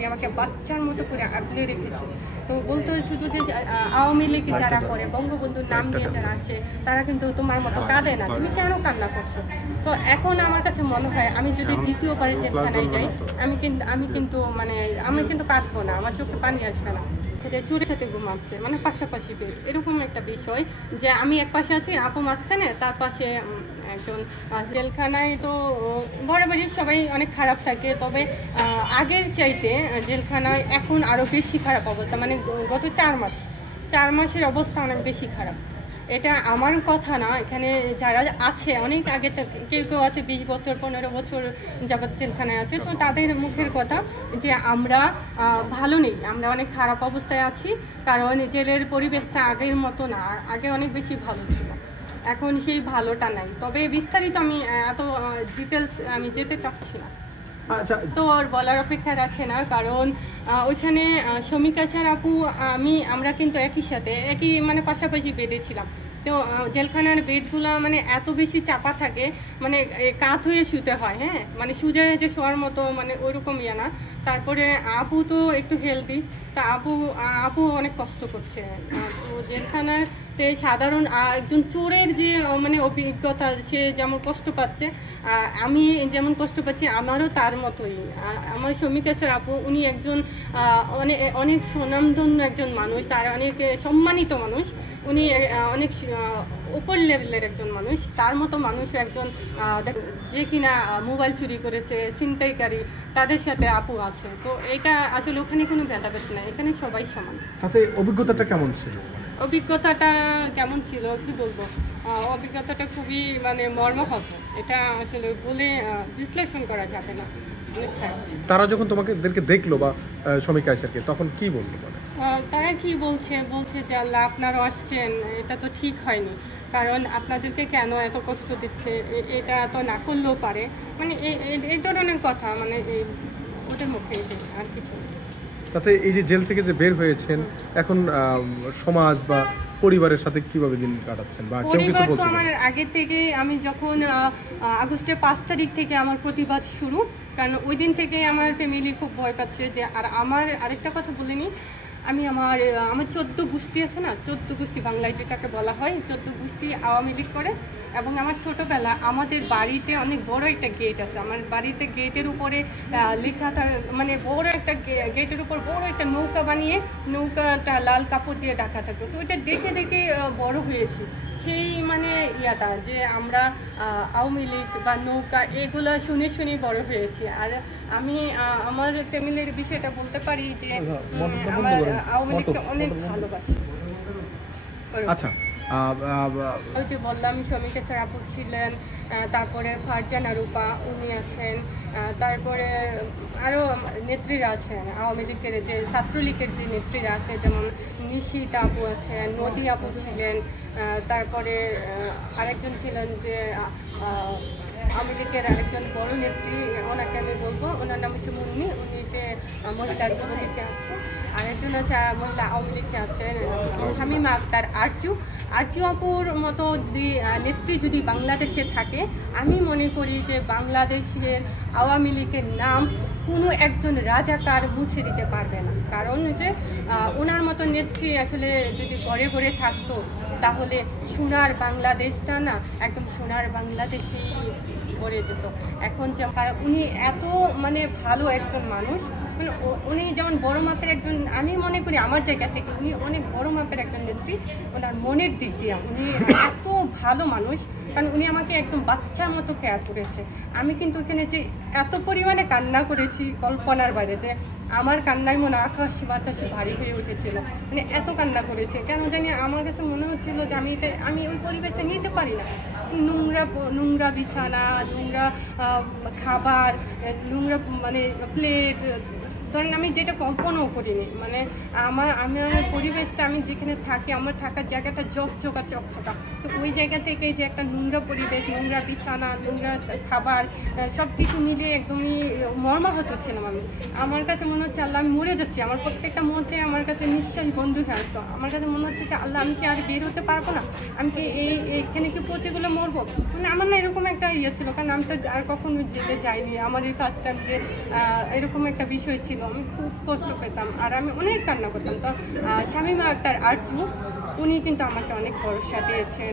উনি আমাকে বাচ্চার মতো করে আগলে রেখেছে। তো বলতে শুধু যে আওয়ামী লীগ যারা করে, বঙ্গবন্ধুর নাম নিয়ে যারা আসে, তারা কিন্তু তোমার মতো কাঁদে না, তুমি কেন কান্না করছো? তো এখন আমার কাছে মনে হয় আমি যদি দ্বিতীয়বারে জেলখানায় যাই, আমি কিন্তু কাঁদবো না, আমার চোখে পানি আসবে না। যে চুরির সাথে ঘুমাচ্ছে, মানে পাশাপাশি বেড, এরকম একটা বিষয় যে আমি এক পাশে আছি, আপু মাঝখানে, তার পাশে একজন। জেলখানায় তো বরাবরই সবাই অনেক খারাপ থাকে, তবে আগের চাইতে জেলখানায় এখন আরও বেশি খারাপ অবস্থা, মানে গত 4 মাসের অবস্থা অনেক বেশি খারাপ। এটা আমার কথা না, এখানে যারা আছে অনেক আগে থেকে, কেউ আছে 20 বছর 15 বছর যাবৎ জেলখানায় আছে, তো তাদের মুখের কথা যে আমরা ভালো নেই, আমরা অনেক খারাপ অবস্থায় আছি, কারণ জেলের পরিবেশটা আগের মতো না, আগে অনেক বেশি ভালো ছিল, এখন সেই ভালোটা নাই। তবে বিস্তারিত আমি এত ডিটেলস আমি যেতে চাচ্ছি না, তো ওর বলার অপেক্ষা রাখে না, কারণ ওইখানে শমিকাচার আপু আমরা কিন্তু একই মানে পাশাপাশি বেডে ছিলাম। তো জেলখানার বেডগুলো মানে এত বেশি চাপা থাকে, মানে কাত হয়ে শুতে হয়, হ্যাঁ, মানে সুজা যে শোয়ার মতো মানে ওইরকম ইয়ে না। তারপরে আপু তো একটু হেলদি, তা আপু অনেক কষ্ট করছে। তো জেলখানাতে সাধারণ একজন চোরের যে মানে অভিজ্ঞতা, সে যেমন কষ্ট পাচ্ছে, আমি যেমন কষ্ট পাচ্ছি, আমারও তার মতোই। আমার শমিকাচার আপু, উনি একজন অনেক সুনামধন্য একজন মানুষ, তার অনেক সম্মানিত মানুষ, উনি অনেক উপর লেভেলের একজন মানুষ, তার মতো মানুষ একজন যে কিনা মোবাইল চুরি করেছে, ছিনতাইকারী, তাদের সাথে আপু আছে। তো এটা আসলে ওখানে কোনো ভেদাভেদ নাই, এখানে সবাই সমান। তাতে অভিজ্ঞতাটা কেমন ছিল? অভিজ্ঞতাটা কেমন ছিল কি বলবো, অভিজ্ঞতাটা খুবই মানে মর্মাহত, এটা আসলে বলে বিশ্লেষণ করা যাবে না। তারা যখন তোমাদেরকে দেখলো বা শমিকা আচারকে, তখন কি বললো? তারা কি বলছে যে আল্লাহ, আপনারাও আসছেন, এটা তো ঠিক হয়নি, কারণ আপনাদেরকে কেন এত কষ্ট দিচ্ছে, এটা তো না করলেও পারে, মানে এই ধরনের কথা, মানে ওদের মুখে, আর কিছু। তাতে এই যে জেল থেকে যে বের হয়েছেন, এখন সমাজ বা পরিবারের সাথে কিভাবে দিন কাটাচ্ছেন, বা কেউ কিছু বলছে? আমার আগে থেকে, আমি যখন আগস্টের 5 তারিখ থেকে আমার প্রতিবাদ শুরু, কারণ ওই দিন থেকে আমার ফ্যামিলি খুব ভয় পাচ্ছে যে, আর আমার আরেকটা কথা বলিনি, আমি আমার 14 গোষ্ঠী আছে না, 14 গোষ্ঠী বাংলায় যেটাকে বলা হয়, 14 গোষ্ঠী আওয়ামী লীগ করে, এবং আমার ছোটোবেলা আমাদের বাড়িতে অনেক বড় একটা গেট আছে, আমার বাড়িতে গেটের উপরে লেখা মানে বড় একটা গেটের উপর বড় একটা নৌকা বানিয়ে, নৌকাটা লাল কাপড় দিয়ে ঢাকা থাকতো, তো ওইটা দেখে দেখে বড় হয়েছি। সেই মানে ইয়াটা যে আমরা আওয়ামী লীগ বা নৌকা এগুলো শুনে বড় হয়েছি। আর আমি আমার ফ্যামিলির বিষয়টা বলতে পারি যে আমার আওয়ামী লীগকে অনেক ভালোবাসি। আচ্ছা, ওই যে বললাম শমিকাচার আপু ছিলেন, তারপরে ফারজানা রূপা উনি আছেন, তারপরে আরও নেত্রীরা আছেন আওয়ামী লীগের, যে ছাত্রলীগের যে নেত্রীরা আছে, যেমন নিশিত আপু আছেন, নদী আপু ছিলেন, তারপরে আরেকজন ছিলেন যে আওয়ামী লীগের আরেকজন বড় নেত্রী, ওনাকে আমি বলবো, ওনার নাম হচ্ছে মুন্নি, উনি যে মহিলা যুবলীগে আছে, আরেকজন আছে মহিলা আওয়ামী লীগে আছেন শামীমা আক্তার, আরজু আপুর মতো যদি নেত্রী যদি বাংলাদেশে থাকে, আমি মনে করি যে বাংলাদেশের আওয়ামী লীগের নাম কোনো একজন রাজাকার মুছে দিতে পারবে না, কারণ যে ওনার মতো নেত্রী আসলে যদি ঘরে ঘরে থাকতো, তাহলে সোনার বাংলাদেশটা না একদম সোনার বাংলাদেশেই গড়ে যেত। এখন যেমন উনি এত মানে ভালো একজন মানুষ, মানে উনি যেমন বড় মাপের একজন, আমি মনে করি আমার জায়গা থেকে উনি অনেক বড় মাপের একজন নেত্রী, ওনার মনের দিক দিয়ে উনি এত ভালো মানুষ, কারণ উনি আমাকে একদম বাচ্চার মতো কেয়ার করেছে। আমি কিন্তু এখানে যে এত পরিমাণে কান্না করেছি কল্পনার বাইরে, যে আমার কান্নায় মনে আকাশ বাতাস ভারী হয়ে উঠেছিল, মানে এত কান্না করেছে। কেন জানি আমার কাছে মনে হচ্ছিল যে আমি ওই পরিবেশটা নিতে পারি না, নোংরা বিছানা, নোংরা খাবার, নোংরা মানে প্লেট, ধরেন আমি যেটা কল্পনাও করিনি, মানে আমার পরিবেশটা, আমি যেখানে থাকি, আমার থাকার জায়গাটা চকচকা, তো ওই জায়গা থেকে যে একটা নোংরা পরিবেশ, নোংরা বিছানা, নোংরা খাবার, সব কিছু মিলিয়ে একদমই মর্মাহত ছিলাম আমি। আমার কাছে মনে হচ্ছে আল্লাহ আমি মরে যাচ্ছি, আমার প্রত্যেকটা মুহূর্তে আমার কাছে নিঃশ্বাস বন্ধ হয়ে আসতো। আমার কাছে মনে হচ্ছে যে আল্লাহ আমি কি আর বের হতে পারবো না, আমি কি এইখানে কি পচেগুলো মরবো, মানে আমার না এরকম একটা ইয়ে ছিল, কারণ আমি তো আর কখনো জেলে যাইনি, আমার এই ফার্স্ট টাইম যে এরকম একটা বিষয় ছিল। ছিল, আমি খুব কষ্ট পেতাম আর আমি অনেক কান্না করতাম। তো শামীমা আক্তার আরজু উনি কিন্তু আমাকে অনেক ভরসা দিয়েছেন।